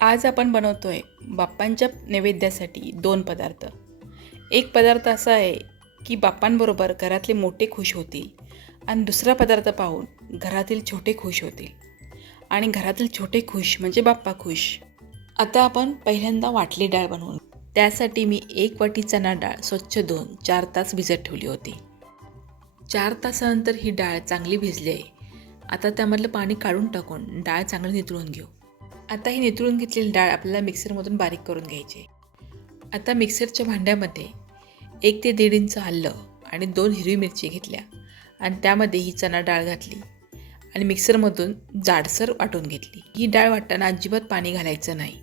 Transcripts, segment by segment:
आज आपण बनवतो आहे बाप्पांच्या नैवेद्यासाठी दोन पदार्थ. एक पदार्थ असा आहे की बाप्पांबरोबर घरातले मोठे खुश होतील आणि दुसरा पदार्थ पाहून घरातील छोटे खुश होतील. आणि घरातील छोटे खुश म्हणजे बाप्पा खुश. आता आपण पहिल्यांदा वाटली डाळ बनवू त्यासाठी मी एक वाटी चणा डाळ स्वच्छ धुवून चार तास भिजत ठेवली होती. चार तासानंतर ही डाळ चांगली भिजली आहे. आता त्यामधलं पाणी काढून टाकून डाळ चांगली नितळून घेऊ. आता ही नितळून घेतलेली डाळ आपल्याला मिक्सरमधून बारीक करून घ्यायची आता मिक्सरच्या भांड्यामध्ये एक ते दीड इंच हल्लं आणि दोन हिरवी मिरची घेतल्या आणि त्यामध्ये ही चणा डाळ घातली आणि मिक्सरमधून जाडसर वाटून घेतली. ही डाळ वाटताना अजिबात पाणी घालायचं नाही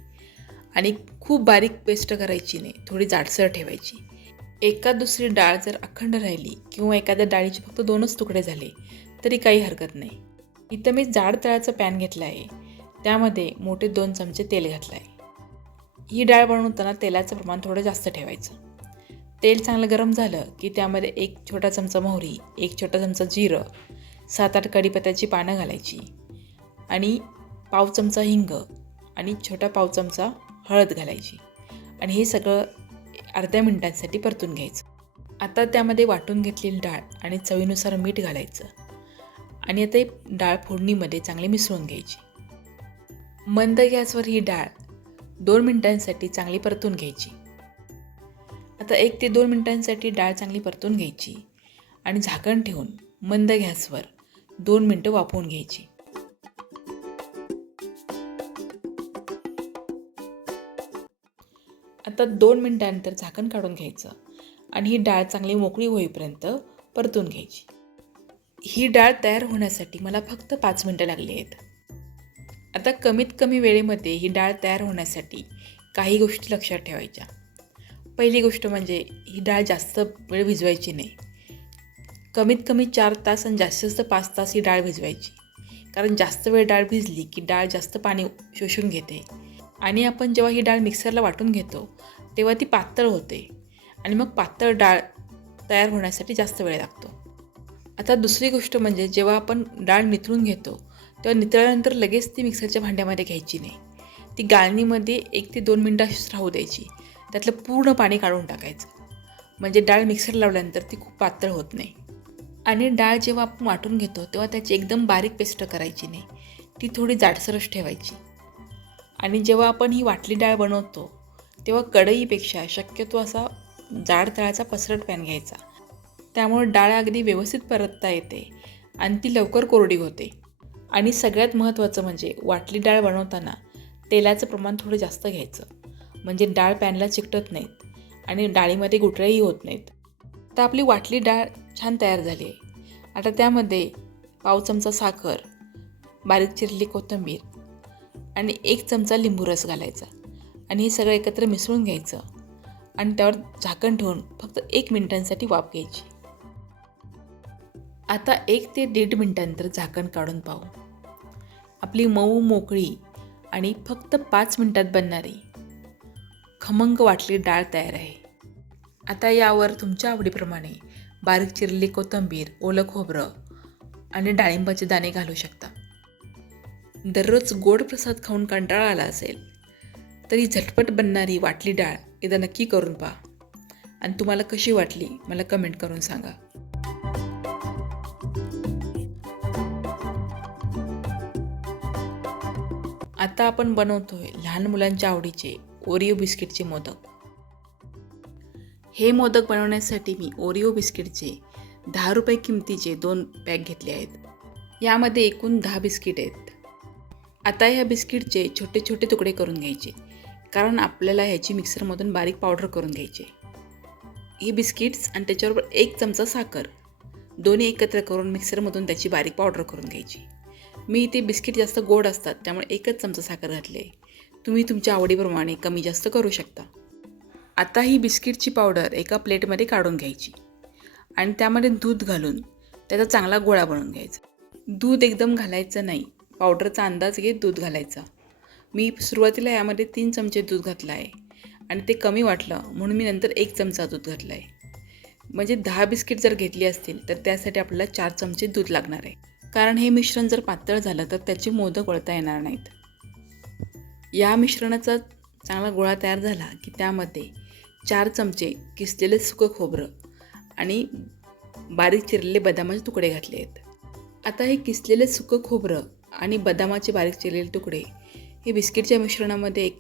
आणि खूप बारीक पेस्ट करायची नाही थोडी जाडसर ठेवायची. एका दुसरी डाळ जर अखंड राहिली किंवा एखाद्या डाळीचे फक्त दोनच तुकडे झाले तरी काही हरकत नाही. इथं मी जाड तळाचा पॅन घेतला आहे. त्यामध्ये मोठे दोन चमचे तेल घातलं आहे ही डाळ बनवताना तेलाचं प्रमाण थोडं जास्त ठेवायचं. तेल चांगलं गरम झालं की त्यामध्ये एक छोटा चमचा मोहरी एक छोटा चमचा जिरं सात आठ कढीपत्त्याची पानं घालायची आणि पाव चमचा हिंग आणि छोटा पाव चमचा हळद घालायची आणि हे सगळं अर्ध्या मिनिटांसाठी परतून घ्यायचं. आता त्यामध्ये वाटून घेतलेली डाळ आणि चवीनुसार मीठ घालायचं आणि आता ही डाळ फोडणीमध्ये चांगली मिसळून घ्यायची. मंद गॅसवर ही डाळ दोन मिनिटांसाठी चांगली परतून घ्यायची. आता एक ते दोन मिनिटांसाठी डाळ चांगली परतून घ्यायची आणि झाकण ठेवून मंद गॅसवर दोन मिनटं वाफवून घ्यायची. आता दोन मिनटानंतर झाकण काढून घ्यायचं आणि ही डाळ चांगली मोकळी होईपर्यंत परतून घ्यायची. ही डाळ तयार होण्यासाठी मला फक्त पाच मिनटं लागली आहेत. आता कमीत कमी वेळेमध्ये ही डाळ तयार होण्यासाठी काही गोष्टी लक्षात ठेवायच्या. पहिली गोष्ट म्हणजे ही डाळ जास्त वेळ भिजवायची नाही. कमीत कमी चार तास आणि जास्तीत जास्त पाच तास ही डाळ भिजवायची. कारण जास्त वेळ डाळ भिजली की डाळ जास्त पाणी शोषून घेते. आणि आपण जेव्हा ही डाळ मिक्सरला वाटून घेतो तेव्हा ती पातळ होते. आणि मग पातळ डाळ तयार होण्यासाठी जास्त वेळ लागतो. आता दुसरी गोष्ट म्हणजे जेव्हा आपण डाळ निथळून घेतो तेव्हा नितळल्यानंतर लगेच ती मिक्सरच्या भांड्यामध्ये घ्यायची नाही. ती गाळणीमध्ये एक ते दोन मिनटं अशीच राहू द्यायची. त्यातलं पूर्ण पाणी काढून टाकायचं. म्हणजे डाळ मिक्सर लावल्यानंतर ती खूप पातळ होत नाही. आणि डाळ जेव्हा आपण वाटून घेतो तेव्हा त्याची एकदम बारीक पेस्ट करायची नाही. ती थोडी जाडसरच ठेवायची. आणि जेव्हा आपण ही वाटली डाळ बनवतो तेव्हा कढईपेक्षा शक्यतो असा जाड तळाचा पसरट पॅन घ्यायचा. त्यामुळे डाळ अगदी व्यवस्थित परतता येते आणि ती लवकर कोरडी होते. आणि सगळ्यात महत्त्वाचं म्हणजे वाटली डाळ बनवताना तेलाचं प्रमाण थोडं जास्त घ्यायचं. म्हणजे डाळ पॅनला चिकटत नाहीत आणि डाळीमध्ये गुटळ्याही होत नाहीत. तर आपली वाटली डाळ छान तयार झाली आहे. आता त्यामध्ये पाव चमचा साखर बारीक चिरली कोथिंबीर आणि एक चमचा लिंबू रस घालायचा आणि हे सगळं एकत्र मिसळून घ्यायचं आणि त्यावर झाकण ठेवून फक्त एक मिनिटांसाठी वाफ घ्यायची. आता एक ते दीड मिनिटांनंतर झाकण काढून पाहू. आपली मऊ मोकळी आणि फक्त पाच मिनटात बनणारी. खमंग वाटली डाळ तयार आहे. आता यावर तुमच्या आवडीप्रमाणे बारीक चिरलेली कोथिंबीर ओलं खोबरं आणि डाळिंबाचे दाणे घालू शकता. दररोज गोड प्रसाद खाऊन कंटाळा आला असेल तरी झटपट बनणारी वाटली डाळ एकदा नक्की करून पहा. आणि तुम्हाला कशी वाटली मला कमेंट करून सांगा. आता आपण बनवतोय लहान मुलांच्या आवडीचे ओरिओ बिस्किटचे मोदक. हे मोदक बनवण्यासाठी मी ओरिओ बिस्किटचे दहा रुपये किमतीचे दोन पॅक घेतले आहेत. यामध्ये एकूण दहा बिस्किट आहेत. आता ह्या बिस्किटचे छोटे छोटे तुकडे करून घ्यायचे कारण आपल्याला ह्याची मिक्सरमधून बारीक पावडर करून घ्यायची. ही बिस्किट्स आणि त्याच्याबरोबर एक चमचा साखर दोन्ही एकत्र करून मिक्सरमधून त्याची बारीक पावडर करून घ्यायची. मी इथे बिस्किट जास्त गोड असतात त्यामुळे एकच चमचा साखर घातले तुम्ही तुमच्या आवडीप्रमाणे कमी जास्त करू शकता. आता ही बिस्किटची पावडर एका प्लेटमध्ये काढून घ्यायची. आणि त्यामध्ये दूध घालून त्याचा चांगला गोळा बनवून घ्यायचा. दूध एकदम घालायचं नाही पावडरचा अंदाज घेत दूध घालायचा. मी सुरुवातीला यामध्ये तीन चमचे दूध घातलं आहे आणि ते कमी वाटलं म्हणून मी नंतर एक चमचा दूध घातलं आहे. म्हणजे दहा बिस्किट जर घेतली असतील तर त्यासाठी आपल्याला चार चमचे दूध लागणार आहे. कारण हे मिश्रण जर पातळ झालं तर त्याचे मोदक वळता येणार नाहीत. या मिश्रणाचा चांगला गोळा तयार झाला की त्यामध्ये चार चमचे किसलेले सुकं खोबरं आणि बारीक चिरलेले बदामाचे तुकडे घातले आहेत. आता हे किसलेले सुकं खोबरं आणि बदामाचे बारीक चिरलेले तुकडे हे बिस्किटच्या मिश्रणामध्ये एक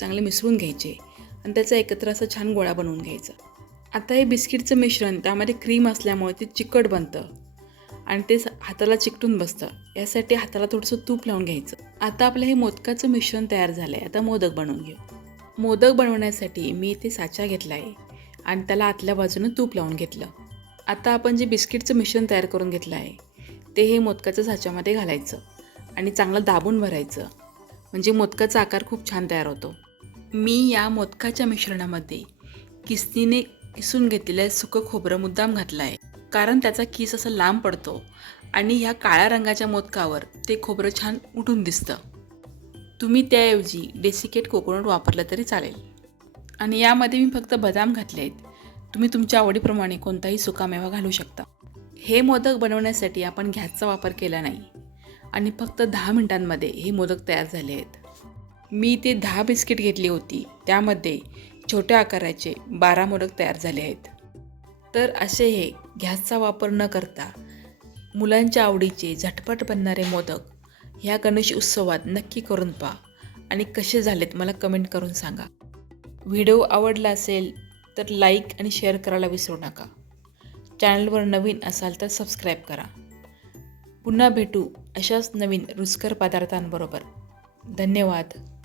चांगले मिसळून घ्यायचे आणि त्याचा एकत्र असा छान गोळा बनवून घ्यायचा. आता हे बिस्किटचं मिश्रण त्यामध्ये क्रीम असल्यामुळे ते चिकट बनतं. आणि ते स- हाताला चिकटून बसतं. यासाठी हाताला थोडंसं तूप लावून घ्यायचं. आता आपलं हे मोदकाचं मिश्रण तयार झालं आहे आता मोदक बनवून घेऊ. मोदक बनवण्यासाठी मी इथे साचा घेतला आहे आणि त्याला आतल्या बाजूनं तूप लावून घेतलं. आता आपण जे बिस्किटचं मिश्रण तयार करून घेतलं आहे ते हे मोदकाच्या साच्यामध्ये घालायचं आणि चांगलं दाबून भरायचं. म्हणजे मोदकाचा आकार खूप छान तयार होतो. मी या मोदकाच्या मिश्रणामध्ये किसनीने किसून घेतलेलं सुकं खोबरं मुद्दाम घातलं आहे कारण त्याचा किस असा लांब पडतो आणि ह्या काळ्या रंगाच्या मोदकावर ते खोबरं छान उठून दिसतं. तुम्ही त्याऐवजी डेसिकेट कोकोनट वापरलं तरी चालेल. आणि यामध्ये मी फक्त बदाम घातले आहेत. तुम्ही तुमच्या आवडीप्रमाणे कोणताही सुकामेवा घालू शकता. हे मोदक बनवण्यासाठी आपण गॅसचा वापर केला नाही. आणि फक्त दहा मिनटांमध्ये हे मोदक तयार झाले आहेत. मी ते दहा बिस्किट घेतली होती. त्यामध्ये छोट्या आकाराचे बारा मोदक तयार झाले आहेत. तर असे हे गॅसचा वापर न करता मुलांच्या आवडीचे झटपट बनणारे मोदक ह्या गणेश उत्सवात नक्की करून पहा. आणि कसे झालेत मला कमेंट करून सांगा. व्हिडिओ आवडला असेल तर लाईक आणि शेअर करायला विसरू नका. चॅनलवर नवीन असाल तर सबस्क्राईब करा. पुन्हा भेटू अशाच नवीन रुचकर पदार्थांबरोबर. धन्यवाद.